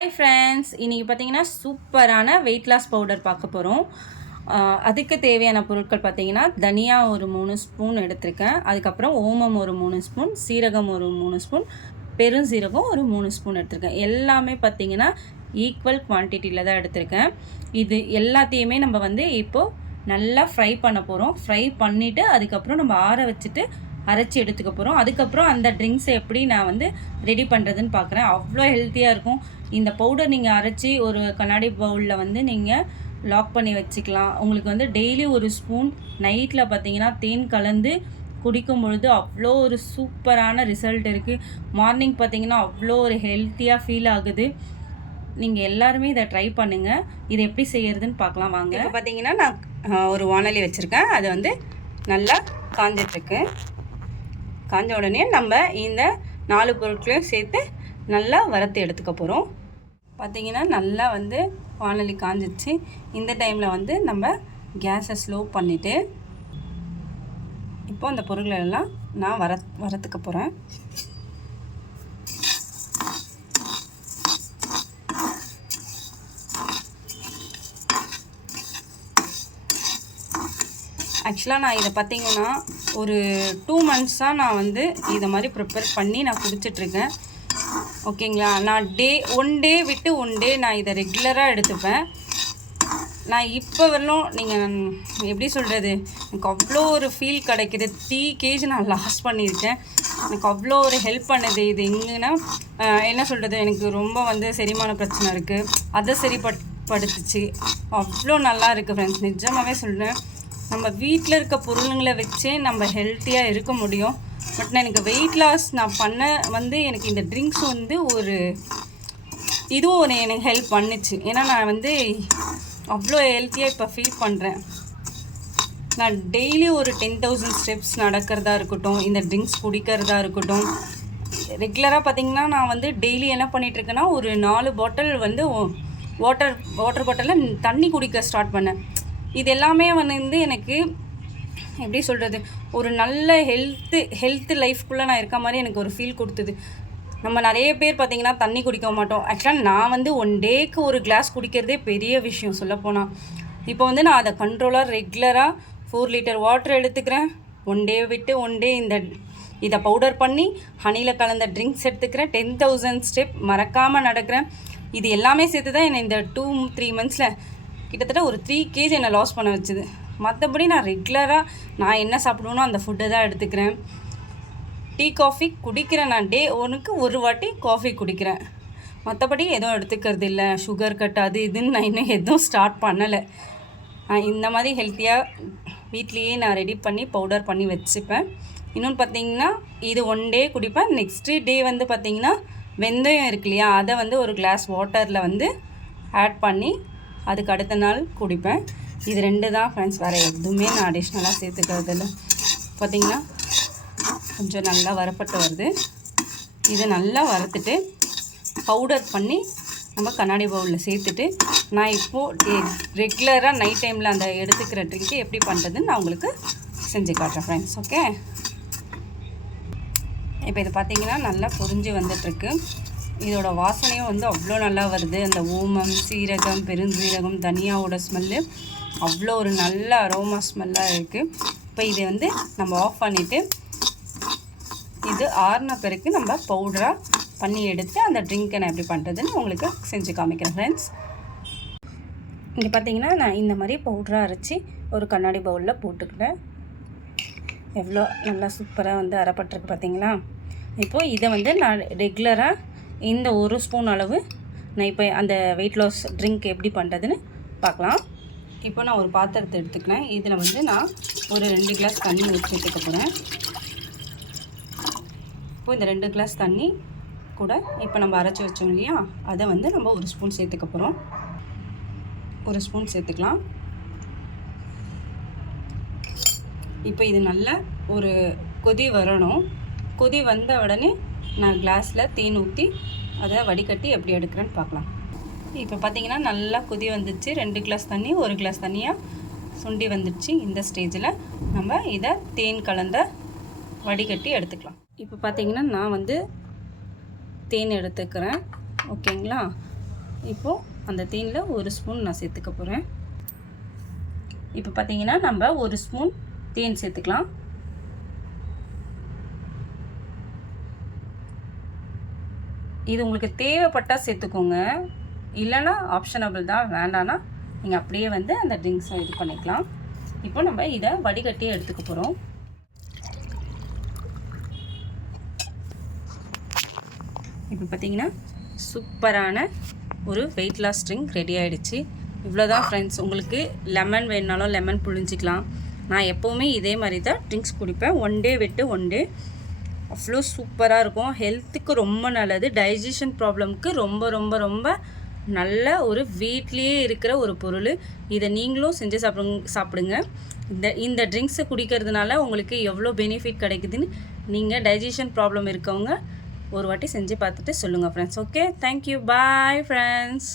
Hi friends, இன்றைக்கி பார்த்தீங்கன்னா சூப்பரான வெயிட் லாஸ் பவுடர் பார்க்க போகிறோம். அதுக்கு தேவையான பொருட்கள் பார்த்தீங்கன்னா தனியா ஒரு 3 ஸ்பூன் எடுத்திருக்கேன். அதுக்கப்புறம் ஓமம் ஒரு 3 ஸ்பூன், சீரகம் ஒரு 3 ஸ்பூன், பெருஞ்சீரகம் ஒரு 3 ஸ்பூன் எடுத்திருக்கேன். எல்லாமே பார்த்தீங்கன்னா ஈக்குவல் குவான்டிட்டியில் தான் எடுத்திருக்கேன். இது எல்லாத்தையுமே நம்ம இப்போது நல்லா ஃப்ரை பண்ண போகிறோம். ஃப்ரை பண்ணிவிட்டு அதுக்கப்புறம் நம்ம ஆற வச்சுட்டு அரைச்சி எடுத்துக்க போகிறோம். அதுக்கப்புறம் அந்த ட்ரிங்க்ஸை எப்படி நான் ரெடி பண்ணுறதுன்னு பார்க்குறேன். அவ்வளோ ஹெல்த்தியாக இருக்கும். இந்த பவுடர் நீங்கள் அரைச்சி ஒரு கண்ணாடி பவுலில் நீங்கள் லாக் பண்ணி வச்சுக்கலாம். உங்களுக்கு டெய்லி ஒரு ஸ்பூன் நைட்டில் பார்த்தீங்கன்னா தேன் கலந்து குடிக்கும் பொழுது அவ்வளோ ஒரு சூப்பரான ரிசல்ட் இருக்குது. மார்னிங் பார்த்தீங்கன்னா அவ்வளோ ஒரு ஹெல்த்தியாக ஃபீல் ஆகுது. நீங்கள் எல்லாருமே இதை ட்ரை பண்ணுங்கள். இதை எப்படி செய்கிறதுன்னு பார்க்கலாம் வாங்க. இப்போ பார்த்தீங்கன்னா நான் ஒரு வானொலி வச்சுருக்கேன். அது நல்லா காஞ்சிட்ருக்கு. காஞ்ச உடனே நம்ம இந்த 4 பொருட்களையும் சேர்த்து நல்லா வறுத்து எடுத்துக்க போகிறோம். பார்த்திங்கன்னா நல்லா வானொலி காஞ்சிச்சு. இந்த டைமில் நம்ம கேஸை ஸ்லோ பண்ணிவிட்டு இப்போ அந்த பொருட்களை எல்லாம் நான் வறுத்துக்க போகிறேன். ஆக்சுவலாக நான் இதை பார்த்திங்கன்னா ஒரு 2 மந்த்ஸாக நான் இதை மாதிரி ப்ரிப்பேர் பண்ணி நான் குடிச்சிட்ருக்கேன். ஓகேங்களா. நான் ஒன் டே விட்டு ஒன் டே நான் இதை ரெகுலராக எடுத்துப்பேன். நான் இப்போ வரலும் நீங்கள் எப்படி சொல்கிறது, எனக்கு அவ்வளோ ஒரு ஃபீல் கிடைக்கிது. 3 kg நான் லாஸ் பண்ணியிருக்கேன். எனக்கு அவ்வளோ ஒரு ஹெல்ப் பண்ணுது இது. எங்கன்னா என்ன சொல்கிறது, எனக்கு ரொம்ப செரிமான பிரச்சனை இருக்குது. அதை சரிப்படுத்துச்சு. அவ்வளோ நல்லா இருக்குது ஃப்ரெண்ட்ஸ். நிஜமாகவே சொல்கிறேன். நம்ம வீட்டில் இருக்க பொருளுங்களை வச்சே நம்ம ஹெல்த்தியாக இருக்க முடியும். பட் நான் எனக்கு வெயிட் லாஸ் நான் பண்ண எனக்கு இந்த ட்ரிங்க்ஸ் ஒரு இதுவும் எனக்கு ஹெல்ப் பண்ணுச்சு. ஏன்னா நான் அவ்வளோ ஹெல்த்தியாக இப்போ ஃபீல் பண்ணுறேன். நான் டெய்லி ஒரு 10,000 ஸ்டெப்ஸ் நடக்கிறதா இருக்கட்டும், இந்த ட்ரிங்க்ஸ் குடிக்கிறதா இருக்கட்டும். ரெகுலராக பார்த்திங்கன்னா நான் டெய்லி என்ன பண்ணிகிட்ருக்கேன்னா ஒரு 4 பாட்டில் வாட்டர் பாட்டிலில் தண்ணி குடிக்க ஸ்டார்ட் பண்ணேன். இது எல்லாமே எனக்கு எப்படி சொல்கிறது, ஒரு நல்ல ஹெல்த்து லைஃப்குள்ளே நான் இருக்க மாதிரி எனக்கு ஒரு ஃபீல் கொடுத்தது. நம்ம நிறைய பேர் பார்த்திங்கன்னா தண்ணி குடிக்க மாட்டோம். ஆக்சுவலாக நான் 1 டேக்கு ஒரு கிளாஸ் குடிக்கிறதே பெரிய விஷயம் சொல்லப்போனால். இப்போ நான் அதை கண்ட்ரோலாக ரெகுலராக 4 லிட்டர் வாட்டர் எடுத்துக்கிறேன். 1 டே விட்டு 1 டே இதை பவுடர் பண்ணி ஹனியில் கலந்த ட்ரிங்க்ஸ் எடுத்துக்கிறேன். 10,000 ஸ்டெப் மறக்காமல் நடக்கிறேன். இது எல்லாமே சேர்த்து தான் என்னை இந்த 2-3 மந்த்ஸில் கிட்டத்தட்ட ஒரு 3 kg என்னை லாஸ் பண்ண வச்சுது. மற்றபடி நான் ரெகுலராக நான் என்ன சாப்பிடுவேனோ அந்த ஃபுட்டை தான் எடுத்துக்கிறேன். டீ காஃபி குடிக்கிறேன். நான் டே ஒன்றுக்கு ஒரு வாட்டி காஃபி குடிக்கிறேன். மற்றபடி எதுவும் எடுத்துக்கிறது இல்லை. சுகர் கட் அது இதுன்னு நான் இன்னும் எதுவும் ஸ்டார்ட் பண்ணலை. இந்த மாதிரி ஹெல்த்தியாக வீட்லேயே நான் ரெடி பண்ணி பவுடர் பண்ணி வச்சுப்பேன். இன்னொன்று பார்த்திங்கன்னா இது 1 டே குடிப்பேன். நெக்ஸ்ட்டு டே பார்த்திங்கன்னா வெந்தயம் இருக்கு இல்லையா, அதை ஒரு கிளாஸ் வாட்டரில் ஆட் பண்ணி அதுக்கு அடுத்த நாள் குடிப்பேன். இது 2 தான் ஃப்ரெண்ட்ஸ். வேறு எதுவுமே நான் அடிஷ்னலாக சேர்த்துக்கிறது இல்லை. பார்த்திங்கன்னா கொஞ்சம் நல்லா வரப்பட்டு வருது. இதை நல்லா வறுத்துட்டு பவுடர் பண்ணி நம்ம கண்ணாடி பவுலில் சேர்த்துட்டு நான் இப்போது ரெகுலராக நைட் டைமில் அந்த எடுத்துக்கிற ட்ரிங்க்கு எப்படி பண்ணுறதுன்னு நான் உங்களுக்கு செஞ்சு காட்டுறேன் ஃப்ரெண்ட்ஸ். ஓகே, இப்போ இது பார்த்திங்கன்னா நல்லா பொரிஞ்சு வந்துட்டுருக்கு. இதோட வாசனையும் அவ்வளோ நல்லா வருது. அந்த ஓமம், சீரகம், பெருஞ்சீரகம், தனியாவோட ஸ்மெல்லு அவ்வளோ ஒரு நல்ல அரோமா ஸ்மெல்லாக இருக்குது. இப்போ இதை நம்ம ஆஃப் பண்ணிவிட்டு இது ஆறின பிறகு நம்ம பவுடராக பண்ணி எடுத்து அந்த ட்ரிங்க்கை நான் எப்படி பண்ணுறதுன்னு உங்களுக்கு செஞ்சு காமிக்கிறேன் ஃப்ரெண்ட்ஸ். இங்கே பார்த்தீங்கன்னா நான் இந்த மாதிரி பவுடராக அரைச்சி ஒரு கண்ணாடி பவுலில் போட்டுக்கிட்டேன். எவ்வளோ நல்லா சூப்பராக அரைப்பட்டிருக்கு பார்த்தீங்களா. இப்போது இதை நான் ரெகுலராக இந்த 1 ஸ்பூன் அளவு நான் இப்போ அந்த வெயிட் லாஸ் ட்ரிங்க் எப்படி பண்ணுறதுன்னு பார்க்கலாம். இப்போ நான் ஒரு பாத்திரத்தை எடுத்துக்கிறேன். இதில் நான் ஒரு 2 கிளாஸ் தண்ணி ஊற்றி சேர்த்துக்க போகிறேன். இப்போ இந்த 2 கிளாஸ் தண்ணி கூட இப்போ நம்ம அரைச்சி வச்சோம் இல்லையா, அதை நம்ம 1 ஸ்பூன் சேர்த்துக்க போகிறோம். 1 ஸ்பூன் சேர்த்துக்கலாம். இப்போ இது நல்லா ஒரு கொதி வரணும். கொதி வந்த உடனே நான் கிளாஸில் தேன் ஊற்றி அதை வடிகட்டி எப்படி எடுக்கிறேன்னு பார்க்கலாம். இப்போ பார்த்திங்கன்னா நல்லா கொதி வந்துடுச்சு. 2 கிளாஸ் தண்ணி 1 கிளாஸ் தண்ணியாக சுண்டி வந்துடுச்சு. இந்த ஸ்டேஜில் நம்ம இதை தேன் கலந்த வடிகட்டி எடுத்துக்கலாம். இப்போ பார்த்திங்கன்னா நான் தேன் எடுத்துக்கிறேன். ஓகேங்களா. இப்போது அந்த தேனில் 1 ஸ்பூன் நான் சேர்த்துக்க போகிறேன். இப்போ பார்த்தீங்கன்னா நம்ம 1 ஸ்பூன் தேன் சேர்த்துக்கலாம். இது உங்களுக்கு தேவைப்பட்டால் சேர்த்துக்கோங்க, இல்லைன்னா ஆப்ஷனபிள் தான், வேண்டான்னா நீங்கள் அப்படியே வந்து அந்த ட்ரிங்க்ஸை இது பண்ணிக்கலாம். இப்போ நம்ம இதை வடிகட்டி எடுத்துக்க போகிறோம். இப்போ பார்த்தீங்கன்னா சூப்பரான ஒரு வெயிட் லாஸ் ட்ரிங்க் ரெடி ஆகிடுச்சு. இவ்வளோதான் ஃப்ரெண்ட்ஸ். உங்களுக்கு லெமன் வேணுனாலும் லெமன் புழிஞ்சிக்கலாம். நான் எப்போவுமே இதே மாதிரி தான் ட்ரிங்க்ஸ் குடிப்பேன். 1 டே விட்டு 1 டே. அவ்வளோ சூப்பராக இருக்கும். ஹெல்த்துக்கு ரொம்ப நல்லது. டைஜஷன் ப்ராப்ளம்க்கு ரொம்ப ரொம்ப ரொம்ப நல்ல ஒரு வீட்லேயே இருக்கிற ஒரு பொருள். இதை நீங்களும் செஞ்சு சாப்பிடுங்க. இந்த ட்ரிங்க்ஸை குடிக்கிறதுனால உங்களுக்கு எவ்வளோ பெனிஃபிட் கிடைக்குதுன்னு நீங்கள் டைஜஷன் ப்ராப்ளம் இருக்கவங்க ஒரு வாட்டி செஞ்சு பார்த்துட்டு சொல்லுங்கள் friends. Okay, thank you, bye friends.